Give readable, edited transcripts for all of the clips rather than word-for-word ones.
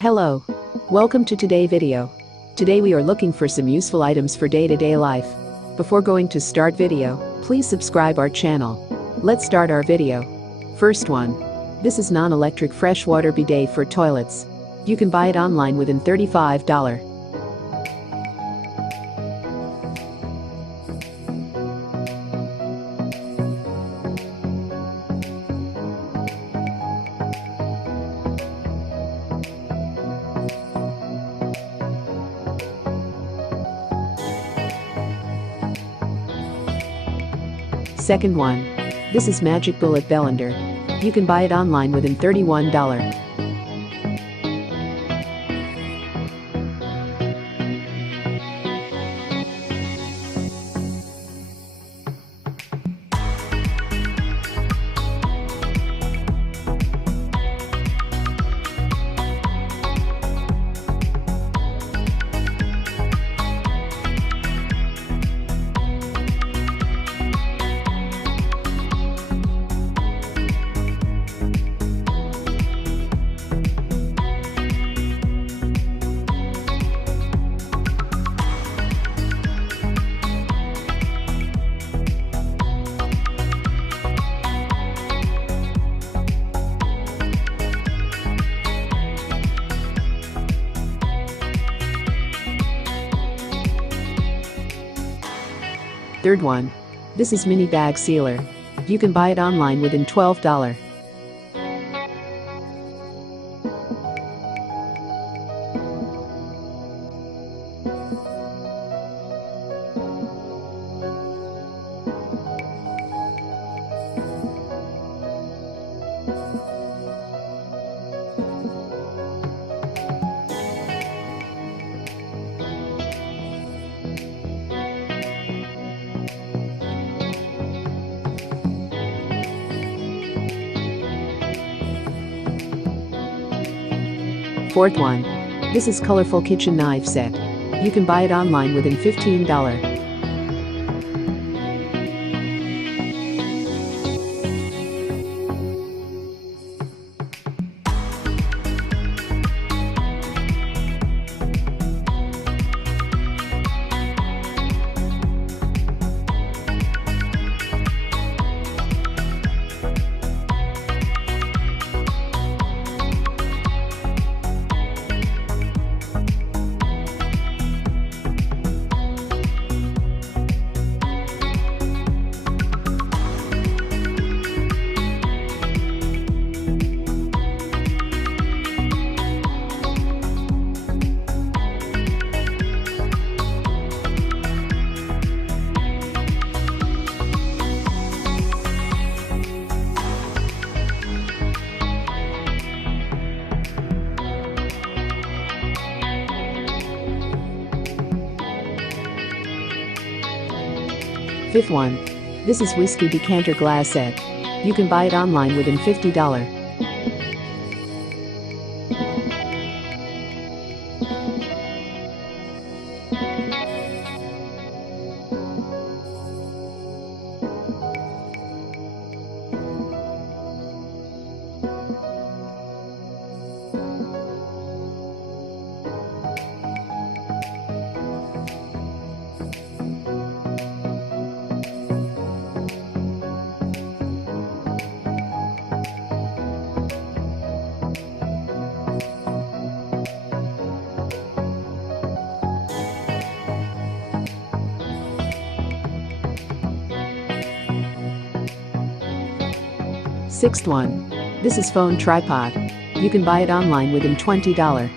Hello. Welcome to today's video. Today we are looking for some useful items for day-to-day life. Before going to start video, please subscribe our channel. Let's start our video. First one. This is non-electric freshwater bidet for toilets. You can buy it online within $35. Second one. This is Magic Bullet Blender. You can buy it online within $31. Third one. This is mini bag sealer. You can buy it online within $12. Fourth one. This is colorful kitchen knife set. You can buy it online within $15. Fifth one. This is whiskey decanter glass set. You can buy it online within $50. Sixth one. This is phone tripod. You can buy it online within $20.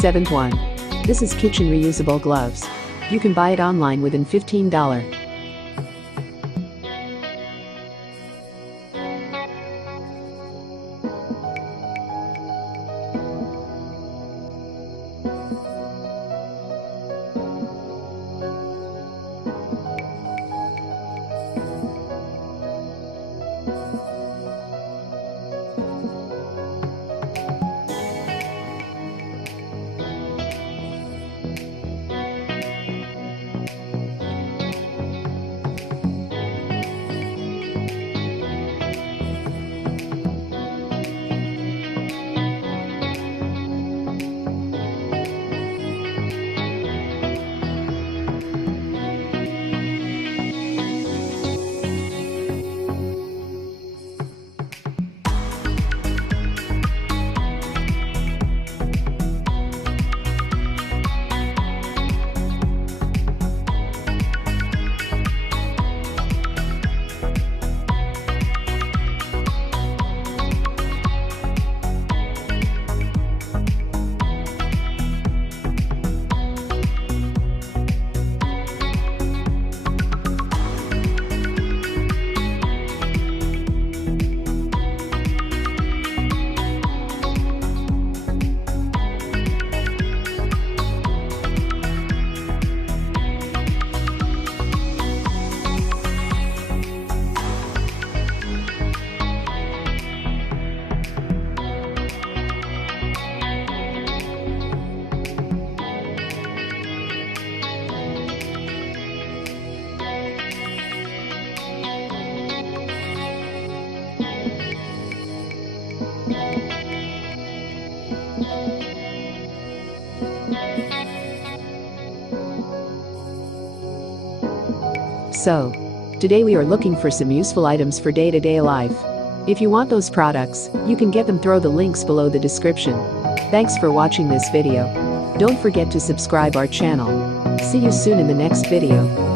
Seventh one. This is kitchen reusable gloves. You can buy it online within $15. So, today we are looking for some useful items for day-to-day life. If you want those products, you can get them through the links below the description. Thanks for watching this video. Don't forget to subscribe our channel. See you soon in the next video.